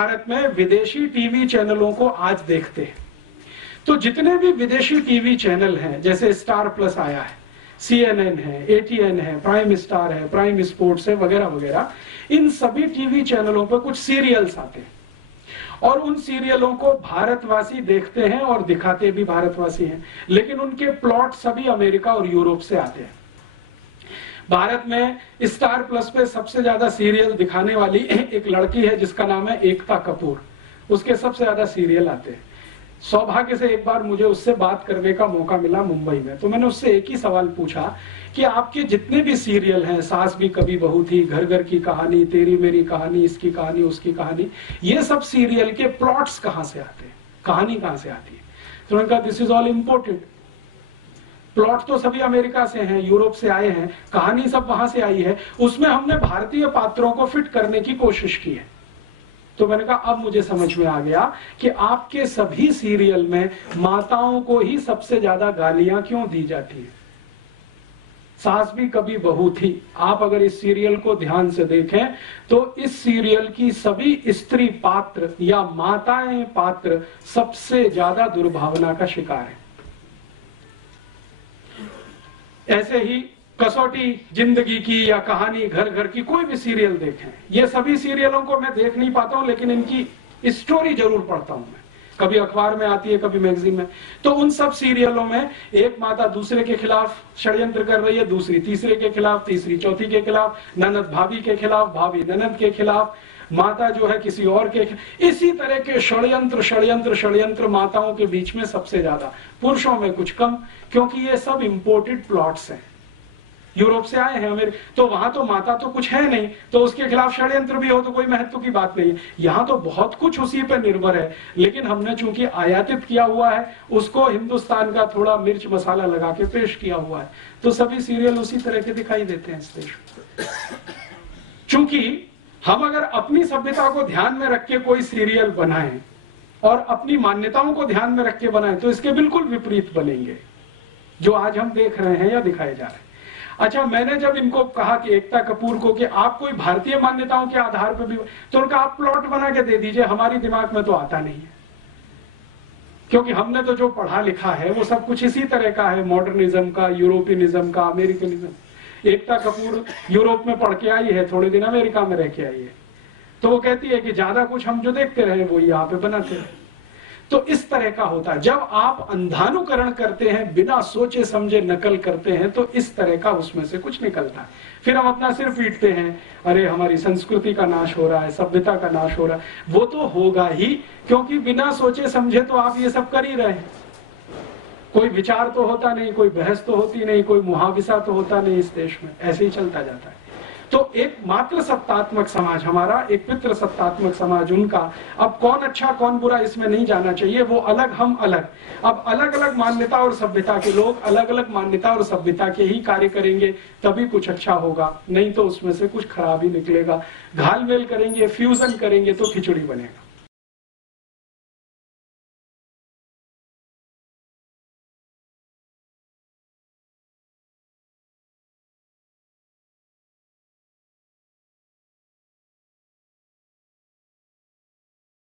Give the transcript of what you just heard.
भारत में विदेशी टीवी चैनलों को आज देखते हैं, तो जितने भी विदेशी टीवी चैनल हैं, जैसे स्टार प्लस आया है, CNN है, ATN है, प्राइम स्टार है, प्राइम स्पोर्ट्स है, वगैरह वगैरह, इन सभी टीवी चैनलों पर कुछ सीरियल्स आते हैं और उन सीरियलों को भारतवासी देखते हैं और दिखाते भी भारतवासी हैं, लेकिन उनके प्लॉट सभी अमेरिका और यूरोप से आते हैं। भारत में स्टार प्लस पे सबसे ज्यादा सीरियल दिखाने वाली एक लड़की है जिसका नाम है एकता कपूर, उसके सबसे ज्यादा सीरियल आते हैं। सौभाग्य से एक बार मुझे उससे बात करने का मौका मिला मुंबई में, तो मैंने उससे एक ही सवाल पूछा कि आपके जितने भी सीरियल हैं, सास भी कभी बहू थी, घर घर की कहानी, तेरी मेरी कहानी, इसकी कहानी, उसकी कहानी, ये सब सीरियल के प्लॉट्स कहां से आते हैं, कहानी कहां से आती है? तो उन्होंने कहा this is all imported. Plot तो सभी अमेरिका से हैं, यूरोप से आए हैं, कहानी सब वहां से आई है, उसमें हमने भारतीय पात्रों को फिट करने की कोशिश की है। तो मैंने कहा अब मुझे समझ में आ गया कि आपके सभी सीरियल में माताओं को ही सबसे ज्यादा गालियां क्यों दी जाती है। सास भी कभी बहू थी, आप अगर इस सीरियल को ध्यान से देखें तो इस सीरियल की सभी स्त्री पात्र या माताएं पात्र सबसे ज्यादा दुर्भावना का शिकार है। ऐसे ही कसौटी जिंदगी की या कहानी घर घर की, कोई भी सीरियल देखें, ये सभी सीरियलों को मैं देख नहीं पाता हूं, लेकिन इनकी स्टोरी जरूर पढ़ता हूं मैं, कभी अखबार में आती है, कभी मैगजीन में। तो उन सब सीरियलों में एक माता दूसरे के खिलाफ षड्यंत्र कर रही है, दूसरी तीसरे के खिलाफ, तीसरी चौथी के खिलाफ, ननद भाभी के खिलाफ, भाभी ननद के खिलाफ, माता जो है किसी और के, इसी तरह के षड्यंत्र षड्यंत्र षड्यंत्र माताओं के बीच में सबसे ज्यादा, पुरुषों में कुछ कम, क्योंकि ये सब इंपोर्टेड प्लॉट्स हैं, यूरोप से आए हैं हमें, तो वहां तो माता तो कुछ है नहीं, तो उसके खिलाफ षड्यंत्र भी हो तो कोई महत्व की बात नहीं है। यहां तो बहुत कुछ उसी पर निर्भर है, लेकिन हमने चूंकि आयातित किया हुआ है, उसको हिंदुस्तान का थोड़ा मिर्च मसाला लगा के पेश किया हुआ है, तो सभी सीरियल उसी तरह के दिखाई देते हैं इस देश में। चूंकि हम अगर अपनी सभ्यता को ध्यान में रख के कोई सीरियल बनाएं और अपनी मान्यताओं को ध्यान में रख के बनाएं, तो इसके बिल्कुल विपरीत बनेंगे जो आज हम देख रहे हैं या दिखाए जा रहे हैं। अच्छा, मैंने जब इनको कहा कि एकता कपूर को कि आप कोई भारतीय मान्यताओं के आधार पर भी, तो उनका आप प्लॉट बना के दे दीजिए, हमारी दिमाग में तो आता नहीं है, क्योंकि हमने तो जो पढ़ा लिखा है वो सब कुछ इसी तरह का है, मॉडर्निज्म का, यूरोपियनिज्म का, अमेरिकनिज्म। एकता कपूर यूरोप में पढ़ के आई है, थोड़े दिन अमेरिका में रह के आई है, तो वो कहती है कि ज्यादा कुछ हम जो देखते रहे वो यहाँ पे बनाते रहे। तो इस तरह का होता है, जब आप अंधानुकरण करते हैं, बिना सोचे समझे नकल करते हैं, तो इस तरह का उसमें से कुछ निकलता है। फिर हम अपना सिर पीटते हैं, अरे हमारी संस्कृति का नाश हो रहा है, सभ्यता का नाश हो रहा है। वो तो होगा ही, क्योंकि बिना सोचे समझे तो आप ये सब कर ही रहे हैं। कोई विचार तो होता नहीं, कोई बहस तो होती नहीं, कोई मुहाविसा तो होता नहीं इस देश में, ऐसे ही चलता जाता है। तो एक मात्र सत्तात्मक समाज हमारा, एक पितृ सत्तात्मक समाज उनका। अब कौन अच्छा कौन बुरा इसमें नहीं जाना चाहिए, वो अलग हम अलग। अब अलग अलग मान्यता और सभ्यता के लोग अलग अलग मान्यता और सभ्यता के ही कार्य करेंगे, तभी कुछ अच्छा होगा, नहीं तो उसमें से कुछ खराब ही निकलेगा। घालमेल करेंगे, फ्यूजन करेंगे तो खिचड़ी बनेगा।